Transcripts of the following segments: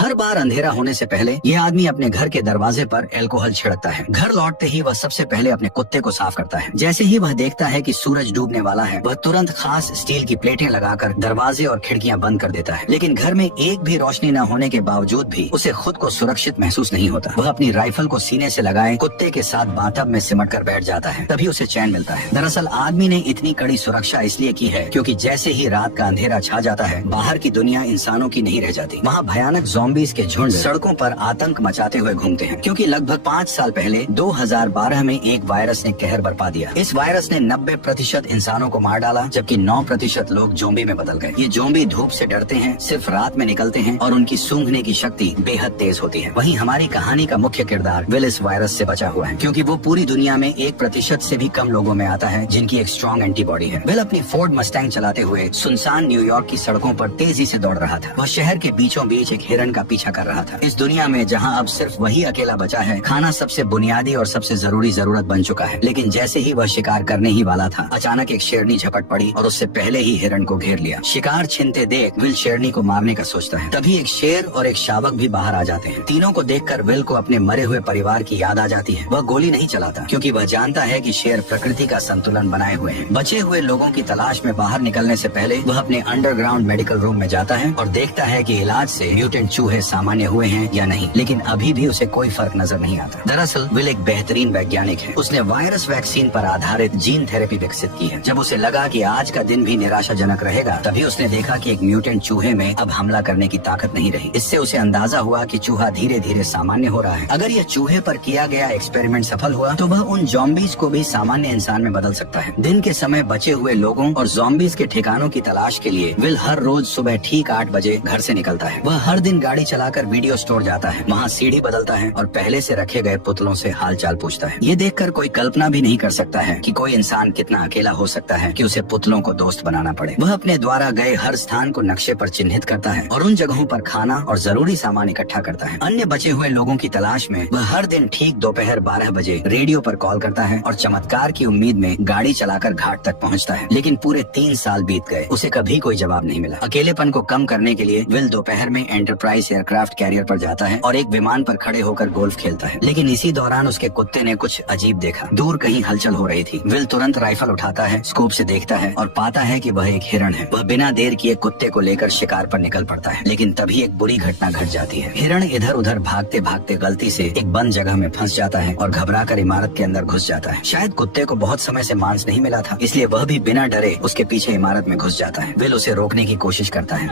हर बार अंधेरा होने से पहले यह आदमी अपने घर के दरवाजे पर अल्कोहल छिड़कता है। घर लौटते ही वह सबसे पहले अपने कुत्ते को साफ करता है। जैसे ही वह देखता है कि सूरज डूबने वाला है, वह तुरंत खास स्टील की प्लेटें लगाकर दरवाजे और खिड़कियां बंद कर देता है। लेकिन घर में एक भी रोशनी न होने के बावजूद भी उसे खुद को सुरक्षित महसूस नहीं होता। वह अपनी राइफल को सीने से लगाए कुत्ते के साथ बाथटब में सिमट कर बैठ जाता है, तभी उसे चैन मिलता है। दरअसल आदमी ने इतनी कड़ी सुरक्षा इसलिए की है क्योंकि जैसे ही रात का अंधेरा छा जाता है, बाहर की दुनिया इंसानों की नहीं रह जाती। वहाँ भयानक ज़ॉम्बीज़ के झुंड सड़कों पर आतंक मचाते हुए घूमते हैं, क्योंकि लगभग 5 साल पहले 2012 में एक वायरस ने कहर बरपा दिया। इस वायरस ने 90% इंसानों को मार डाला, जबकि 9% लोग ज़ॉम्बी में बदल गए। ये ज़ॉम्बी धूप से डरते हैं, सिर्फ रात में निकलते हैं और उनकी सूंघने की शक्ति बेहद तेज होती है। वहीं हमारी कहानी का मुख्य किरदार विल इस वायरस से बचा हुआ है, क्योंकि वो पूरी दुनिया में 1% से भी कम लोगों में आता है जिनकी एक स्ट्रॉन्ग एंटीबॉडी है। विल अपनी फोर्ड मस्टैंग चलाते हुए सुनसान न्यूयॉर्क की सड़कों पर तेजी से दौड़ रहा था। वह शहर के बीचों बीच एक हिरण का पीछा कर रहा था। इस दुनिया में जहां अब सिर्फ वही अकेला बचा है, खाना सबसे बुनियादी और सबसे जरूरी जरूरत बन चुका है। लेकिन जैसे ही वह शिकार करने ही वाला था, अचानक एक शेरनी झपट पड़ी और उससे पहले ही हिरण को घेर लिया। शिकार छिनते देख विल शेरनी को मारने का सोचता है, तभी एक शेर और एक शावक भी बाहर आ जाते हैं। तीनों को देखकर विल को अपने मरे हुए परिवार की याद आ जाती है। वह गोली नहीं चलाता, क्योंकि वह जानता है कि शेर प्रकृति का संतुलन बनाए हुए हैं। बचे हुए लोगों की तलाश में बाहर निकलने से पहले वह अपने अंडरग्राउंड मेडिकल रूम में जाता है और देखता है कि इलाज से म्यूटेंट चूहे सामान्य हुए हैं या नहीं, लेकिन अभी भी उसे कोई फर्क नजर नहीं आता। दरअसल विल एक बेहतरीन वैज्ञानिक है। उसने वायरस वैक्सीन पर आधारित जीन थेरेपी विकसित की है। जब उसे लगा कि आज का दिन भी निराशाजनक रहेगा, तभी उसने देखा कि एक म्यूटेंट चूहे में अब हमला करने की ताकत नहीं रही। इससे उसे अंदाजा हुआ कि चूहा धीरे धीरे सामान्य हो रहा है। अगर यह चूहे पर किया गया एक्सपेरिमेंट सफल हुआ तो वह उन ज़ॉम्बीज़ को भी सामान्य इंसान में बदल सकता है। दिन के समय बचे हुए लोगों और ज़ॉम्बीज़ के ठिकानों की तलाश के लिए विल हर रोज सुबह ठीक 8 बजे घर से निकलता है। वह हर दिन गाड़ी चलाकर वीडियो स्टोर जाता है, वहाँ सीढ़ी बदलता है और पहले से रखे गए पुतलों से हालचाल पूछता है। ये देखकर कोई कल्पना भी नहीं कर सकता है कि कोई इंसान कितना अकेला हो सकता है कि उसे पुतलों को दोस्त बनाना पड़े। वह अपने द्वारा गए हर स्थान को नक्शे पर चिन्हित करता है और उन जगहों पर खाना और जरूरी सामान इकट्ठा करता है। अन्य बचे हुए लोगों की तलाश में वह हर दिन ठीक दोपहर 12 बजे रेडियो पर कॉल करता है और चमत्कार की उम्मीद में गाड़ी चलाकर घाट तक पहुंचता है। लेकिन पूरे 3 साल बीत गए, उसे कभी कोई जवाब नहीं मिला। अकेलेपन को कम करने के लिए विल दोपहर में एंटरप्राइज एयरक्राफ्ट कैरियर पर जाता है और एक विमान पर खड़े होकर गोल्फ खेलता है। लेकिन इसी दौरान उसके कुत्ते ने कुछ अजीब देखा। दूर कहीं हलचल हो रही थी। विल तुरंत राइफल उठाता है, स्कोप से देखता है और पाता है कि वह एक हिरण है। वह बिना देर किए कुत्ते को लेकर शिकार पर निकल पड़ता है। लेकिन तभी एक बुरी घटना घट जाती है। हिरण इधर उधर भागते भागते गलती से एक बंद जगह में फंस जाता है और घबराकर इमारत के अंदर घुस जाता है। शायद कुत्ते को बहुत समय से मांस नहीं मिला था, इसलिए वह भी बिना डरे उसके पीछे इमारत में घुस जाता है। विल उसे रोकने की कोशिश करता है।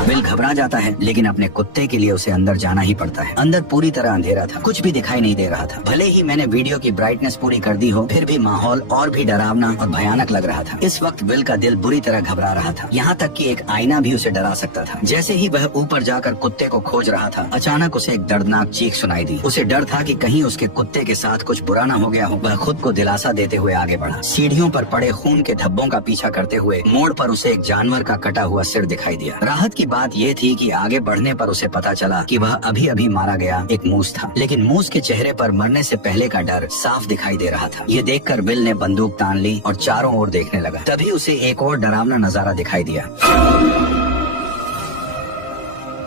विल घबरा जाता है, लेकिन अपने कुत्ते के लिए उसे अंदर जाना ही पड़ता है। अंदर पूरी तरह अंधेरा था, कुछ भी दिखाई नहीं दे रहा था। भले ही मैंने वीडियो की ब्राइटनेस पूरी कर दी हो, फिर भी माहौल और भी डरावना और भयानक लग रहा था। इस वक्त विल का दिल बुरी तरह घबरा रहा था, यहाँ तक कि एक आईना भी उसे डरा सकता था। जैसे ही वह ऊपर जाकर कुत्ते को खोज रहा था, अचानक उसे एक दर्दनाक चीख सुनाई दी। उसे डर था कि कहीं उसके कुत्ते के साथ कुछ बुरा न हो गया हो। वह खुद को दिलासा देते हुए आगे बढ़ा। सीढ़ियों पर पड़े खून के धब्बों का पीछा करते हुए मोड़ पर उसे एक जानवर का कटा हुआ सिर दिखाई दिया। राहत की बात यह थी कि आगे बढ़ने पर उसे पता चला कि वह अभी अभी मारा गया एक मूस था। लेकिन मूस के चेहरे पर मरने से पहले का डर साफ दिखाई दे रहा था। ये देखकर विल ने बंदूक तान ली और चारों ओर देखने लगा। तभी उसे एक और डरावना नजारा दिखाई दिया।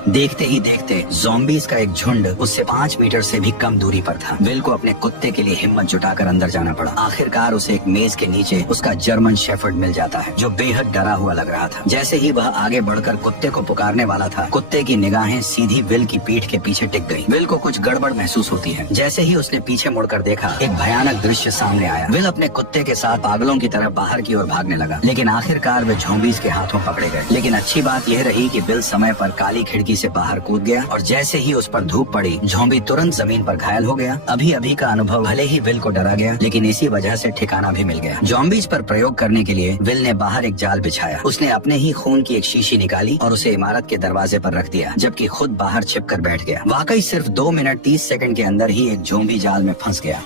देखते ही देखते ज़ॉम्बीज़ का एक झुंड उससे 5 मीटर से भी कम दूरी पर था। विल को अपने कुत्ते के लिए हिम्मत जुटाकर अंदर जाना पड़ा। आखिरकार उसे एक मेज के नीचे उसका जर्मन शेफर्ड मिल जाता है, जो बेहद डरा हुआ लग रहा था। जैसे ही वह आगे बढ़कर कुत्ते को पुकारने वाला था, कुत्ते की निगाहें सीधी विल की पीठ के पीछे टिक गई। विल को कुछ गड़बड़ महसूस होती है। जैसे ही उसने पीछे मुड़कर देखा, एक भयानक दृश्य सामने आया। विल अपने कुत्ते के साथ पागलों की तरह बाहर की ओर भागने लगा, लेकिन आखिरकार वे ज़ॉम्बीज़ के हाथों पकड़े गए। लेकिन अच्छी बात यह रही कि विल समय पर काली खिड़की से बाहर कूद गया और जैसे ही उस पर धूप पड़ी, ज़ॉम्बी तुरंत जमीन पर घायल हो गया। अभी अभी का अनुभव भले ही विल को डरा गया, लेकिन इसी वजह से ठिकाना भी मिल गया। ज़ॉम्बीज़ पर प्रयोग करने के लिए विल ने बाहर एक जाल बिछाया। उसने अपने ही खून की एक शीशी निकाली और उसे इमारत के दरवाजे पर रख दिया, जबकि खुद बाहर छिपकर बैठ गया। वाकई सिर्फ 2 मिनट 30 सेकंड के अंदर ही एक ज़ॉम्बी जाल में फंस गया।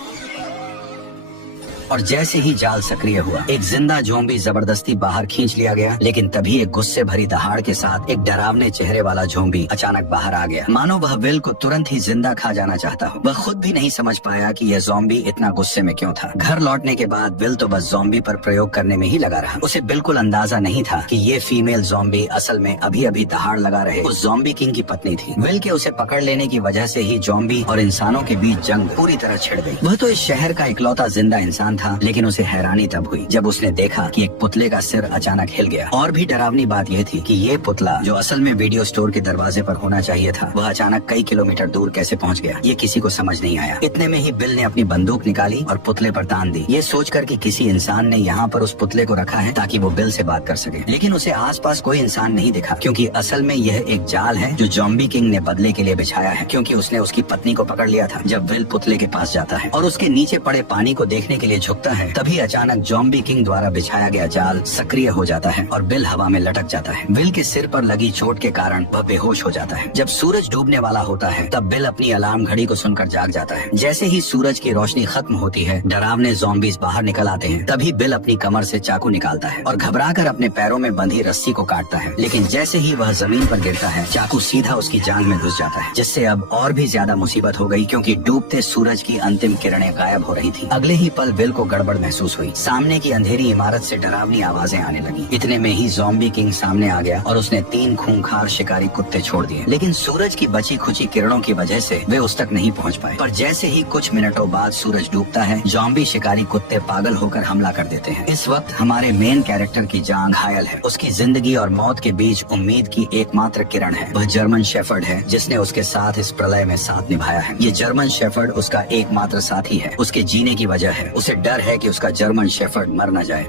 और जैसे ही जाल सक्रिय हुआ, एक जिंदा ज़ॉम्बी जबरदस्ती बाहर खींच लिया गया। लेकिन तभी एक गुस्से भरी दहाड़ के साथ एक डरावने चेहरे वाला ज़ॉम्बी अचानक बाहर आ गया, मानो वह विल को तुरंत ही जिंदा खा जाना चाहता हो। वह खुद भी नहीं समझ पाया कि यह ज़ॉम्बी इतना गुस्से में क्यों था। घर लौटने के बाद विल तो बस ज़ॉम्बी पर प्रयोग करने में ही लगा रहा। उसे बिल्कुल अंदाजा नहीं था कि ये फीमेल ज़ॉम्बी असल में अभी अभी दहाड़ लगा रहे उस ज़ॉम्बी किंग की पत्नी थी। विल के उसे पकड़ लेने की वजह से ही ज़ॉम्बी और इंसानों के बीच जंग पूरी तरह छिड़ गई। वह तो इस शहर का इकलौता जिंदा इंसान था, लेकिन उसे हैरानी तब हुई जब उसने देखा कि एक पुतले का सिर अचानक हिल गया। और भी डरावनी बात यह थी कि ये पुतला, जो असल में वीडियो स्टोर के दरवाजे पर होना चाहिए था, वह अचानक कई किलोमीटर दूर कैसे पहुंच गया, ये किसी को समझ नहीं आया। इतने में ही बिल ने अपनी बंदूक निकाली और पुतले पर तान दी, ये सोचकर कि किसी इंसान ने यहाँ पर उस पुतले को रखा है ताकि वो बिल से बात कर सके। लेकिन उसे आसपास कोई इंसान नहीं दिखा, क्योंकि असल में यह एक जाल है जो ज़ॉम्बी किंग ने बदले के लिए बिछाया है, क्योंकि उसने उसकी पत्नी को पकड़ लिया था। जब विल पुतले के पास जाता है और उसके नीचे पड़े पानी को देखने के लिए झुकता है, तभी अचानक ज़ॉम्बी किंग द्वारा बिछाया गया जाल सक्रिय हो जाता है और बिल हवा में लटक जाता है। विल के सिर पर लगी चोट के कारण वह बेहोश हो जाता है। जब सूरज डूबने वाला होता है, तब बिल अपनी अलार्म घड़ी को सुनकर जाग जाता है। जैसे ही सूरज की रोशनी खत्म होती है, डरावने ज़ॉम्बीज़ बाहर निकल आते हैं। तभी बिल अपनी कमर से चाकू निकालता है और घबराकर अपने पैरों में बंधी रस्सी को काटता है। लेकिन जैसे ही वह जमीन पर गिरता है, चाकू सीधा उसकी जांघ में घुस जाता है, जिससे अब और भी ज्यादा मुसीबत हो गई, क्योंकि डूबते सूरज की अंतिम किरणें गायब हो रही थी। अगले ही पल बिल को गड़बड़ महसूस हुई। सामने की अंधेरी इमारत से डरावनी आवाजें आने लगी। इतने में ही ज़ॉम्बी किंग सामने आ गया और उसने 3 खूंखार शिकारी कुत्ते छोड़ दिए। लेकिन सूरज की बची खुची किरणों की वजह से वे उस तक नहीं पहुंच पाए। पर जैसे ही कुछ मिनटों बाद सूरज डूबता है, ज़ॉम्बी शिकारी कुत्ते पागल होकर हमला कर देते हैं। इस वक्त हमारे मेन कैरेक्टर की जान घायल है। उसकी जिंदगी और मौत के बीच उम्मीद की एकमात्र किरण है। वह जर्मन शेफर्ड है जिसने उसके साथ इस प्रलय में साथ निभाया है। ये जर्मन शेफर्ड उसका एकमात्र साथी है, उसके जीने की वजह है। उसे डर है कि उसका जर्मन शेफर्ड मर न जाए।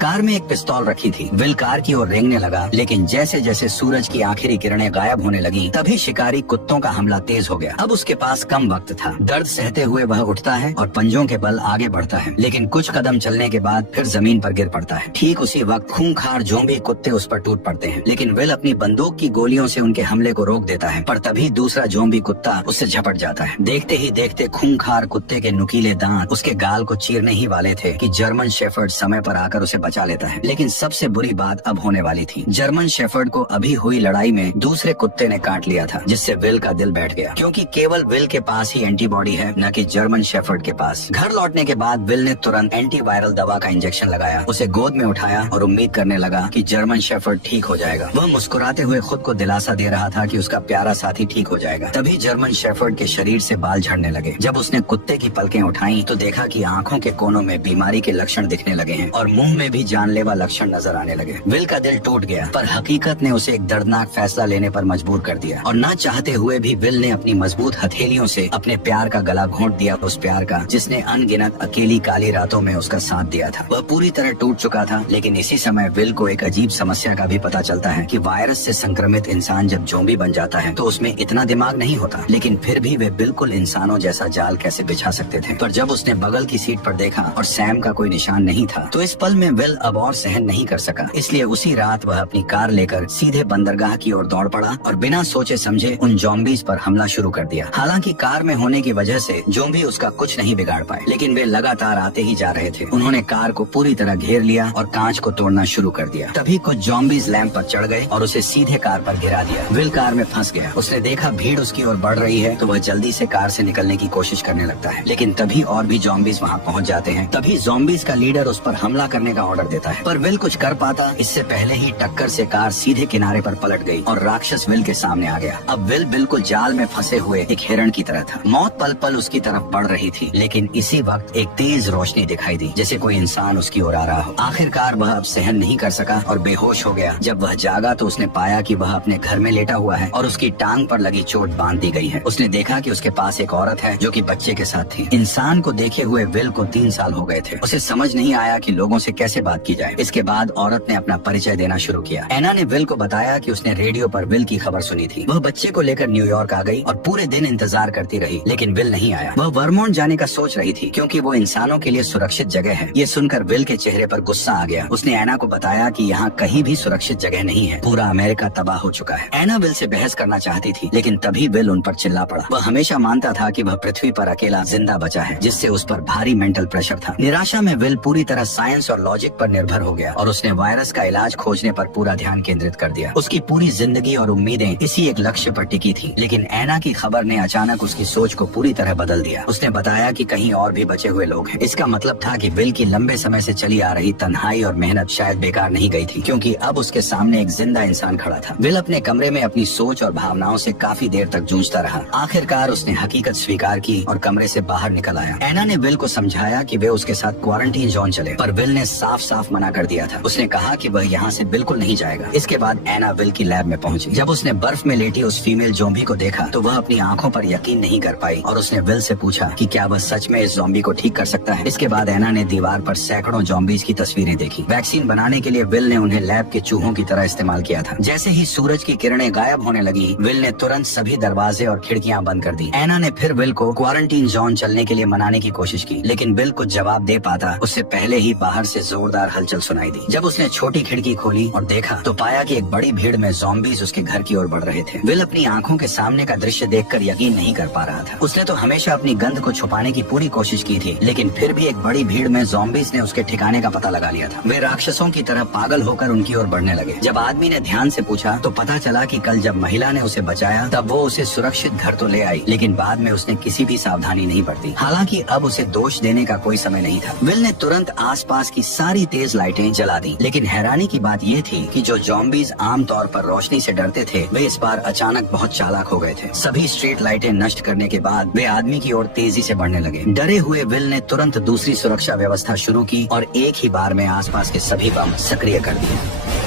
कार में एक पिस्तौल रखी थी। विल कार की ओर रेंगने लगा, लेकिन जैसे जैसे सूरज की आखिरी किरणें गायब होने लगी, तभी शिकारी कुत्तों का हमला तेज हो गया। अब उसके पास कम वक्त था। दर्द सहते हुए वह उठता है और पंजों के बल आगे बढ़ता है, लेकिन कुछ कदम चलने के बाद फिर जमीन पर गिर पड़ता है। ठीक उसी वक्त खूंखार ज़ॉम्बी कुत्ते उस पर टूट पड़ते हैं, लेकिन विल अपनी बंदूक की गोलियों से उनके हमले को रोक देता है। पर तभी दूसरा ज़ॉम्बी कुत्ता उससे झपट जाता है। देखते ही देखते खूंखार कुत्ते के नुकीले दांत उसके गाल को चीरने ही वाले थे कि जर्मन शेफर्ड समय पर आकर उसे बचा लेता है। लेकिन सबसे बुरी बात अब होने वाली थी। जर्मन शेफर्ड को अभी हुई लड़ाई में दूसरे कुत्ते ने काट लिया था, जिससे विल का दिल बैठ गया, क्योंकि केवल विल के पास ही एंटीबॉडी है, न कि जर्मन शेफर्ड के पास। घर लौटने के बाद विल ने तुरंत एंटीवायरल दवा का इंजेक्शन लगाया, उसे गोद में उठाया और उम्मीद करने लगा कि जर्मन शेफर्ड ठीक हो जाएगा। वह मुस्कुराते हुए खुद को दिलासा दे रहा था कि उसका प्यारा साथी ठीक हो जाएगा। तभी जर्मन शेफर्ड के शरीर से बाल झड़ने लगे। जब उसने कुत्ते की पलकें उठाई तो देखा कि आंखों के कोनों में बीमारी के लक्षण दिखने लगे हैं और मुंह में भी जानलेवा लक्षण नजर आने लगे। विल का दिल टूट गया, पर हकीकत ने उसे एक दर्दनाक फैसला लेने पर मजबूर कर दिया और न चाहते हुए भी विल ने अपनी मजबूत हथेलियों से अपने प्यार का गला घोंट दिया, उस प्यार का जिसने अनगिनत अकेली काली रातों में उसका साथ दिया था। वह पूरी तरह टूट चुका था। लेकिन इसी समय विल को एक अजीब समस्या का भी पता चलता है कि वायरस से संक्रमित इंसान जब ज़ॉम्बी बन जाता है तो उसमें इतना दिमाग नहीं होता, लेकिन फिर भी वे बिल्कुल इंसानों जैसा जाल कैसे बिछा सकते थे। पर जब उसने बगल की सीट पर देखा और सैम का कोई निशान नहीं था, तो इस पल में विल अब और सहन नहीं कर सका। इसलिए उसी रात वह अपनी कार लेकर सीधे बंदरगाह की ओर दौड़ पड़ा और बिना सोचे समझे उन ज़ॉम्बीज़ पर हमला शुरू कर दिया। हालांकि कार में होने की वजह से ज़ॉम्बी उसका कुछ नहीं बिगाड़ पाए, लेकिन वे लगातार आते ही जा रहे थे। उन्होंने कार को पूरी तरह घेर लिया और कांच को तोड़ना शुरू कर दिया। तभी कुछ ज़ॉम्बीज़ लैंप पर चढ़ गए और उसे सीधे कार पर गिरा दिया। विल कार में फंस गया। उसने देखा भीड़ उसकी ओर बढ़ रही है तो वह जल्दी से कार से निकलने की कोशिश करने लगता है, लेकिन तभी और भी ज़ॉम्बीज़ वहाँ पहुँच जाते हैं। तभी ज़ॉम्बीज़ का लीडर उस पर हमला करने का ऑर्डर देता है, पर विल कुछ कर पाता इससे पहले ही टक्कर से कार सीधे किनारे पर पलट गई और राक्षस विल के सामने आ गया। अब विल बिल्कुल जाल में फंसे हुए एक हिरण की तरह था। मौत पल पल उसकी तरफ बढ़ रही थी, लेकिन इसी वक्त एक तेज रोशनी दिखाई दी, जैसे कोई इंसान उसकी ओर आ रहा हो। आखिरकार वह अब सहन नहीं कर सका और बेहोश हो गया। जब वह जागा तो उसने पाया कि वह अपने घर में लेटा हुआ है और उसकी टांग पर लगी चोट बांध दी गई है। उसने देखा कि उसके पास एक औरत है जो कि बच्चे के साथ थी। इंसान को देखे हुए विल को 3 साल हो गए थे। उसे समझ नहीं आया कि लोगों से कैसे बात की जाए। इसके बाद औरत ने अपना परिचय देना शुरू किया। एना ने विल को बताया कि उसने रेडियो पर विल की खबर सुनी थी। वह बच्चे को लेकर न्यूयॉर्क आ गई और पूरे दिन इंतजार करती रही, लेकिन विल नहीं आया। वह वर्मोंट जाने का सोच रही थी क्योंकि वो इंसानों के लिए सुरक्षित जगह है। ये सुनकर विल के चेहरे पर गुस्सा आ गया। उसने एना को बताया कि यहाँ कहीं भी सुरक्षित जगह नहीं है, पूरा अमेरिका तबाह हो चुका है। एना विल से बहस करना चाहती थी, लेकिन तभी विल उन पर चिल्ला पड़ा। वह हमेशा मानता था कि वह पृथ्वी पर अकेला जिंदा बचा है, जिससे उस पर भारी मेंटल प्रेशर था। निराशा में विल पूरी तरह साइंस और लॉजिक पर निर्भर हो गया और उसने वायरस का इलाज खोजने पर पूरा ध्यान केंद्रित कर दिया। उसकी पूरी जिंदगी और उम्मीदें इसी एक लक्ष्य पर टिकी थी। लेकिन एना की खबर ने अचानक उसकी सोच को पूरी तरह बदल दिया। उसने बताया कि कहीं और भी बचे हुए लोग हैं। इसका मतलब था कि विल की लंबे समय से चली आ रही तन्हाई और मेहनत शायद बेकार नहीं गई थी, क्योंकि अब उसके सामने एक जिंदा इंसान खड़ा था। विल अपने कमरे में अपनी सोच और भावनाओं से काफी देर तक जूझता रहा। आखिरकार उसने हकीकत स्वीकार की और कमरे से बाहर निकल आया। एना ने विल को समझाया कि वे उसके साथ क्वारंटीन जोन चले, पर विल ने साफ साफ मना कर दिया था। उसने कहा कि वह यहाँ से बिल्कुल नहीं जाएगा। इसके बाद एना विल की लैब में पहुंची। जब उसने बर्फ में लेटी उस फीमेल ज़ॉम्बी को देखा तो वह अपनी आंखों पर यकीन नहीं कर पाई और उसने विल से पूछा कि क्या वह सच में इस ज़ॉम्बी को ठीक कर सकता है। इसके बाद एना ने दीवार पर सैकड़ों ज़ॉम्बीज की तस्वीरें देखी। वैक्सीन बनाने के लिए विल ने उन्हें लैब के चूहों की तरह इस्तेमाल किया था। जैसे ही सूरज की किरणें गायब होने लगी, विल ने तुरंत सभी दरवाजे और खिड़कियां बंद कर दी। एना ने फिर विल को क्वारंटीन जोन चलने के लिए मनाने की कोशिश की, लेकिन विल कुछ जवाब दे पाता उससे पहले ही बाहर से जोरदार हलचल सुनाई दी। जब उसने छोटी खिड़की खोली और देखा तो पाया कि एक बड़ी भीड़ में ज़ॉम्बीज उसके घर की ओर बढ़ रहे थे। विल अपनी आंखों के सामने का दृश्य देखकर यकीन नहीं कर पा रहा था। उसने तो हमेशा अपनी गंध को छुपाने की पूरी कोशिश की थी, लेकिन फिर भी एक बड़ी भीड़ में ज़ॉम्बीज ने उसके ठिकाने का पता लगा लिया था। वे राक्षसों की तरह पागल होकर उनकी ओर बढ़ने लगे। जब आदमी ने ध्यान से पूछा तो पता चला कि कल जब महिला ने उसे बचाया तब वो उसे सुरक्षित घर तो ले आई, लेकिन बाद में उसने किसी भी सावधानी नहीं बरती। हालांकि अब उसे दोष देने का कोई समय नहीं था। विल ने तुरंत आसपास की सारी तेज लाइटें जला दी, लेकिन हैरानी की बात ये थी कि जो ज़ॉम्बीज आमतौर पर रोशनी से डरते थे, वे इस बार अचानक बहुत चालाक हो गए थे। सभी स्ट्रीट लाइटें नष्ट करने के बाद वे आदमी की ओर तेजी से बढ़ने लगे। डरे हुए विल ने तुरंत दूसरी सुरक्षा व्यवस्था शुरू की और एक ही बार में आसपास के सभी बम सक्रिय कर दिए।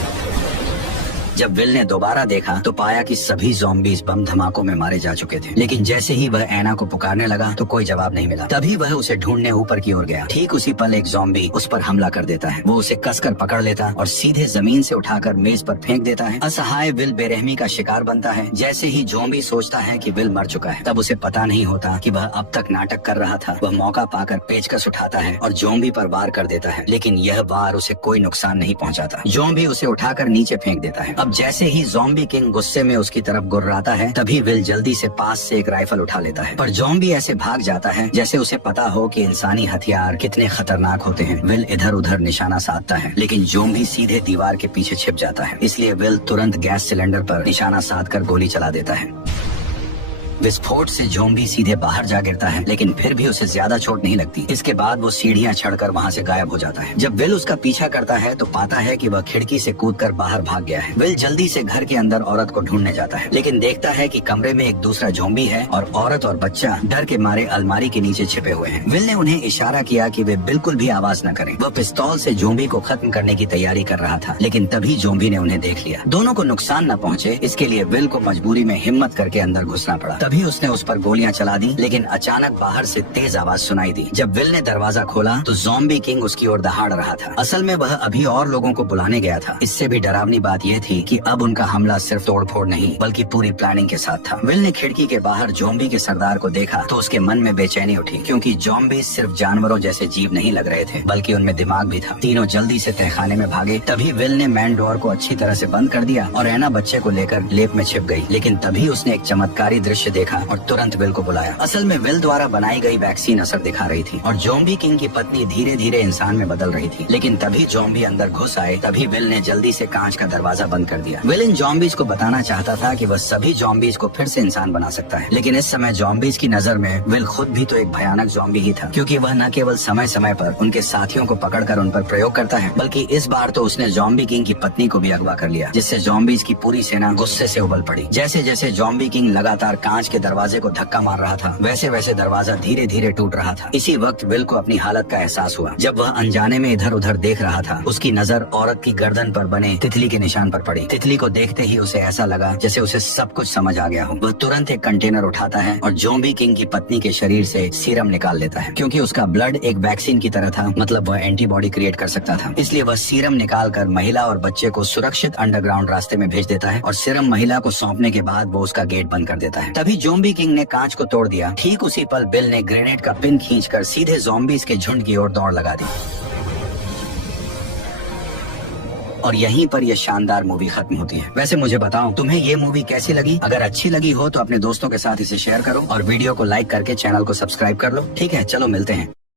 जब विल ने दोबारा देखा तो पाया कि सभी ज़ॉम्बीज बम धमाकों में मारे जा चुके थे, लेकिन जैसे ही वह एना को पुकारने लगा तो कोई जवाब नहीं मिला। तभी वह उसे ढूंढने ऊपर की ओर गया। ठीक उसी पल एक ज़ॉम्बी उस पर हमला कर देता है। वो उसे कसकर पकड़ लेता और सीधे जमीन से उठाकर मेज पर फेंक देता है। असहाय विल बेरहमी का शिकार बनता है। जैसे ही ज़ॉम्बी सोचता है कि विल मर चुका है, तब उसे पता नहीं होता कि वह अब तक नाटक कर रहा था। वह मौका पाकर पेचकस उठाता है और ज़ॉम्बी पर वार कर देता है, लेकिन यह वार उसे कोई नुकसान नहीं पहुँचाता। ज़ॉम्बी उसे उठाकर नीचे फेंक देता है। अब जैसे ही ज़ॉम्बी किंग गुस्से में उसकी तरफ गुर्राता है, तभी विल जल्दी से पास से एक राइफल उठा लेता है, पर ज़ॉम्बी ऐसे भाग जाता है जैसे उसे पता हो कि इंसानी हथियार कितने खतरनाक होते हैं। विल इधर उधर निशाना साधता है, लेकिन ज़ॉम्बी सीधे दीवार के पीछे छिप जाता है। इसलिए विल तुरंत गैस सिलेंडर पर निशाना साधकर गोली चला देता है। विस्फोट से ज़ॉम्बी सीधे बाहर जा गिरता है, लेकिन फिर भी उसे ज्यादा चोट नहीं लगती। इसके बाद वो सीढ़ियां चढ़कर वहाँ से गायब हो जाता है। जब विल उसका पीछा करता है तो पाता है कि वह खिड़की से कूदकर बाहर भाग गया है। विल जल्दी से घर के अंदर औरत को ढूंढने जाता है, लेकिन देखता है कि कमरे में एक दूसरा ज़ॉम्बी है और औरत और बच्चा डर के मारे अलमारी के नीचे छिपे हुए हैं। विल ने उन्हें इशारा किया कि वे बिल्कुल भी आवाज न करें। वह पिस्तौल से ज़ॉम्बी को खत्म करने की तैयारी कर रहा था, लेकिन तभी ज़ॉम्बी ने उन्हें देख लिया। दोनों को नुकसान न पहुँचे इसके लिए विल को मजबूरी में हिम्मत करके अंदर घुसना पड़ा। तभी उसने उस पर गोलियां चला दी, लेकिन अचानक बाहर से तेज आवाज सुनाई दी। जब विल ने दरवाजा खोला तो ज़ॉम्बी किंग उसकी ओर दहाड़ रहा था। असल में वह अभी और लोगों को बुलाने गया था। इससे भी डरावनी बात यह थी कि अब उनका हमला सिर्फ तोड़फोड़ नहीं बल्कि पूरी प्लानिंग के साथ था। विल ने खिड़की के बाहर ज़ॉम्बी के सरदार को देखा तो उसके मन में बेचैनी उठी, क्योंकि ज़ॉम्बी सिर्फ जानवरों जैसे जीव नहीं लग रहे थे, बल्कि उनमें दिमाग भी था। तीनों जल्दी से तहखाने में भागे। तभी विल ने मैन डोर को अच्छी तरह से बंद कर दिया और एना बच्चे को लेकर लेप में छिप गई। लेकिन तभी उसने एक चमत्कारी दृश्य देखा और तुरंत विल को बुलाया। असल में विल द्वारा बनाई गई वैक्सीन असर दिखा रही थी और ज़ॉम्बी किंग की पत्नी धीरे धीरे इंसान में बदल रही थी। लेकिन तभी ज़ॉम्बी अंदर घुस आए। तभी विल ने जल्दी से कांच का दरवाजा बंद कर दिया। विल इन ज़ॉम्बीज को बताना चाहता था कि वह सभी ज़ॉम्बीज को फिर से इंसान बना सकता है, लेकिन इस समय ज़ॉम्बीज की नजर में विल खुद भी तो एक भयानक ज़ॉम्बी ही था, क्योंकि वह न केवल समय समय पर उनके साथियों को पकड़कर उन पर प्रयोग करता है, बल्कि इस बार तो उसने ज़ॉम्बी किंग की पत्नी को भी अगवा कर लिया, जिससे ज़ॉम्बीज की पूरी सेना गुस्से से उबल पड़ी। जैसे जैसे ज़ॉम्बी किंग लगातार कांच कांच के दरवाजे को धक्का मार रहा था, वैसे वैसे दरवाजा धीरे धीरे टूट रहा था। इसी वक्त विल को अपनी हालत का एहसास हुआ। जब वह अनजाने में इधर उधर देख रहा था, उसकी नजर औरत की गर्दन पर बने तितली के निशान पर पड़ी। तितली को देखते ही उसे ऐसा लगा जैसे उसे सब कुछ समझ आ गया हो। वह तुरंत एक कंटेनर उठाता है और ज़ॉम्बी किंग की पत्नी के शरीर से सीरम निकाल लेता है। क्योंकि उसका ब्लड एक वैक्सीन की तरह था, मतलब वह एंटीबॉडी क्रिएट कर सकता था। इसलिए वह सीरम निकाल कर महिला और बच्चे को सुरक्षित अंडरग्राउंड रास्ते में भेज देता है और सीरम महिला को सौंपने के बाद वो उसका गेट बंद कर देता है। तभी ज़ॉम्बी किंग ने कांच को तोड़ दिया। ठीक उसी पल बिल ने ग्रेनेड का पिन खींचकर सीधे ज़ॉम्बीज के झुंड की ओर दौड़ लगा दी। और यहीं पर यह शानदार मूवी खत्म होती है। वैसे मुझे बताओ तुम्हें ये मूवी कैसी लगी? अगर अच्छी लगी हो तो अपने दोस्तों के साथ इसे शेयर करो और वीडियो को लाइक करके चैनल को सब्सक्राइब कर लो। ठीक है, चलो मिलते हैं।